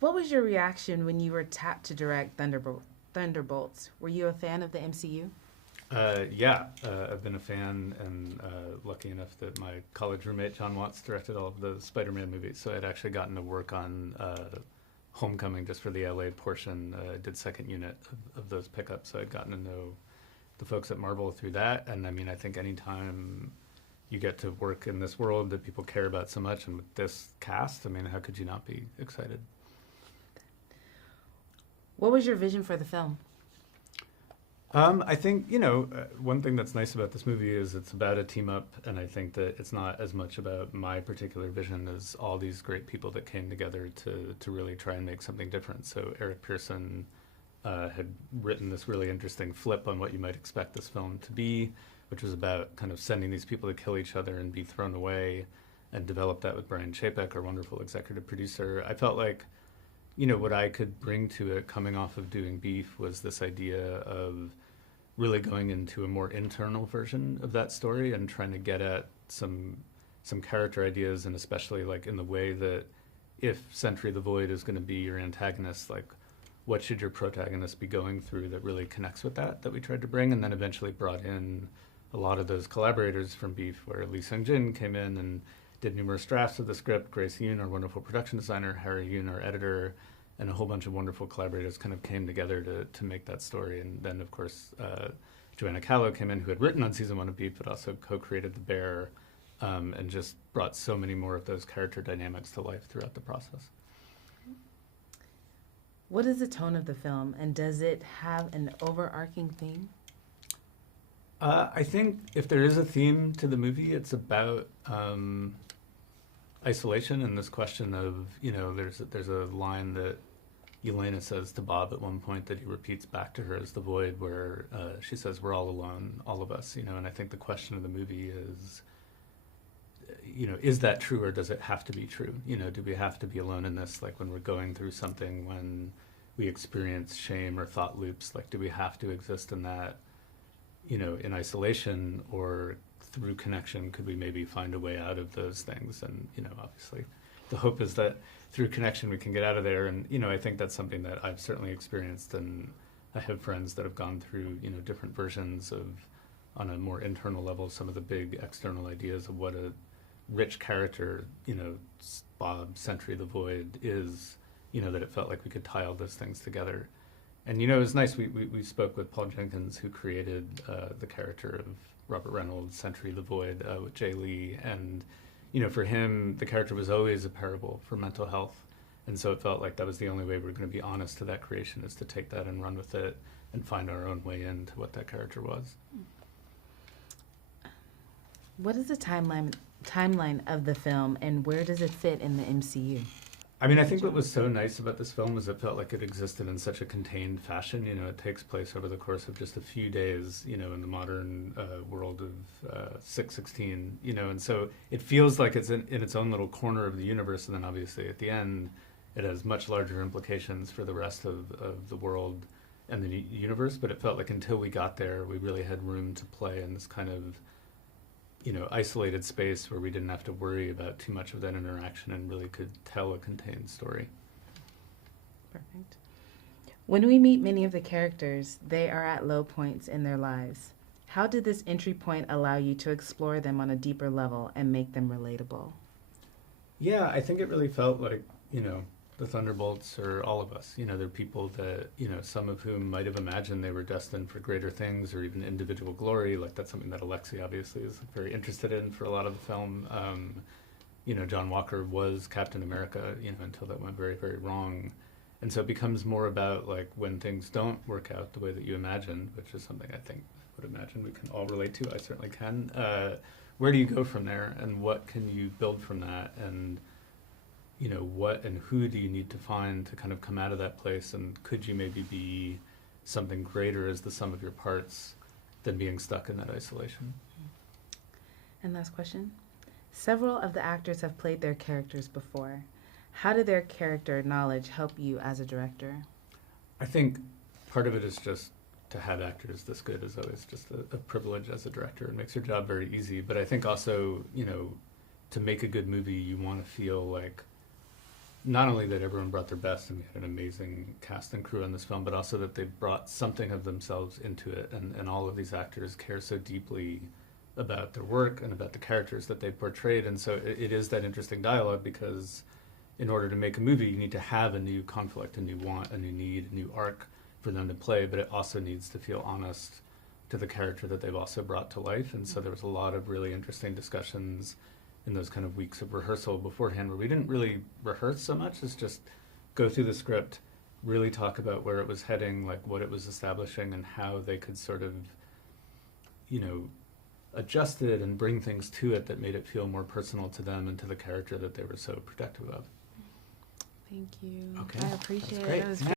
What was your reaction when you were tapped to direct Thunderbolts? Were you a fan of the MCU? Yeah, I've been a fan and lucky enough that my college roommate John Watts directed all of the Spider-Man movies. So I'd actually gotten to work on Homecoming just for the LA portion. Did second unit of those pickups, so I'd gotten to know the folks at Marvel through that. And I mean, I think anytime you get to work in this world that people care about so much, and with this cast, I mean, how could you not be excited? What was your vision for the film? I think, one thing that's nice about this movie is it's about a team up, and I think that it's not as much about my particular vision as all these great people that came together to really try and make something different. So Eric Pearson had written this really interesting flip on what you might expect this film to be, which was about kind of sending these people to kill each other and be thrown away, and developed that with Brian Chapek, our wonderful executive producer. I felt like what I could bring to it coming off of doing Beef was this idea of really going into a more internal version of that story and trying to get at some character ideas, and especially like in the way that if Sentry the Void is going to be your antagonist, like what should your protagonist be going through that really connects with that we tried to bring, and then eventually brought in a lot of those collaborators from Beef, where Lee Sung-jin came in and did numerous drafts of the script. Grace Yoon, our wonderful production designer, Harry Yoon, our editor, and a whole bunch of wonderful collaborators kind of came together to make that story. And then, of course, Joanna Callow came in, who had written on season 1 of Beef, but also co-created The Bear, and just brought so many more of those character dynamics to life throughout the process. What is the tone of the film, and does it have an overarching theme? I think if there is a theme to the movie, it's about isolation and this question of, there's a line that Yelena says to Bob at one point that he repeats back to her as the Void, where she says, "We're all alone, all of us," and I think the question of the movie is that true, or does it have to be true? Do we have to be alone in this? Like when we're going through something, when we experience shame or thought loops, like do we have to exist in that, in isolation, or through connection, could we maybe find a way out of those things? And, obviously the hope is that through connection we can get out of there. And, I think that's something that I've certainly experienced, and I have friends that have gone through, different versions of, on a more internal level, some of the big external ideas of what a rich character, Bob, Sentry the Void is, that it felt like we could tie all those things together. And, it was nice, we spoke with Paul Jenkins, who created the character of Robert Reynolds, Sentry the Void, with Jay Lee. And, for him, the character was always a parable for mental health. And so it felt like that was the only way we were going to be honest to that creation, is to take that and run with it and find our own way into what that character was. What is the timeline of the film, and where does it fit in the MCU? I mean, I think what was so nice about this film was it felt like it existed in such a contained fashion. It takes place over the course of just a few days, in the modern world of 616, and so it feels like it's in its own little corner of the universe, and then obviously at the end, it has much larger implications for the rest of the world and the universe, but it felt like until we got there, we really had room to play in this kind of isolated space where we didn't have to worry about too much of that interaction and really could tell a contained story. Perfect. When we meet many of the characters, they are at low points in their lives. How did this entry point allow you to explore them on a deeper level and make them relatable? Yeah, I think it really felt like, the Thunderbolts are all of us. They're people that, some of whom might have imagined they were destined for greater things or even individual glory. Like that's something that Alexi obviously is very interested in for a lot of the film. John Walker was Captain America, until that went very, very wrong. And so it becomes more about like when things don't work out the way that you imagined, which is something I think I would imagine we can all relate to. I certainly can. Where do you go from there, and what can you build from that? And what and who do you need to find to kind of come out of that place, and could you maybe be something greater as the sum of your parts than being stuck in that isolation? And last question. Several of the actors have played their characters before. How did their character knowledge help you as a director? I think part of it is just to have actors this good is always just a privilege as a director. It makes your job very easy. But I think also, to make a good movie, you want to feel like not only that everyone brought their best and we had an amazing cast and crew on this film, but also that they brought something of themselves into it, and all of these actors care so deeply about their work and about the characters that they portrayed. And so it is that interesting dialogue, because in order to make a movie, you need to have a new conflict, a new want, a new need, a new arc for them to play, but it also needs to feel honest to the character that they've also brought to life. And so there was a lot of really interesting discussions in those kind of weeks of rehearsal beforehand, where we didn't really rehearse so much as just go through the script, really talk about where it was heading, like what it was establishing, and how they could sort of, adjust it and bring things to it that made it feel more personal to them and to the character that they were so protective of. Thank you. Okay. I appreciate That's it. great. It was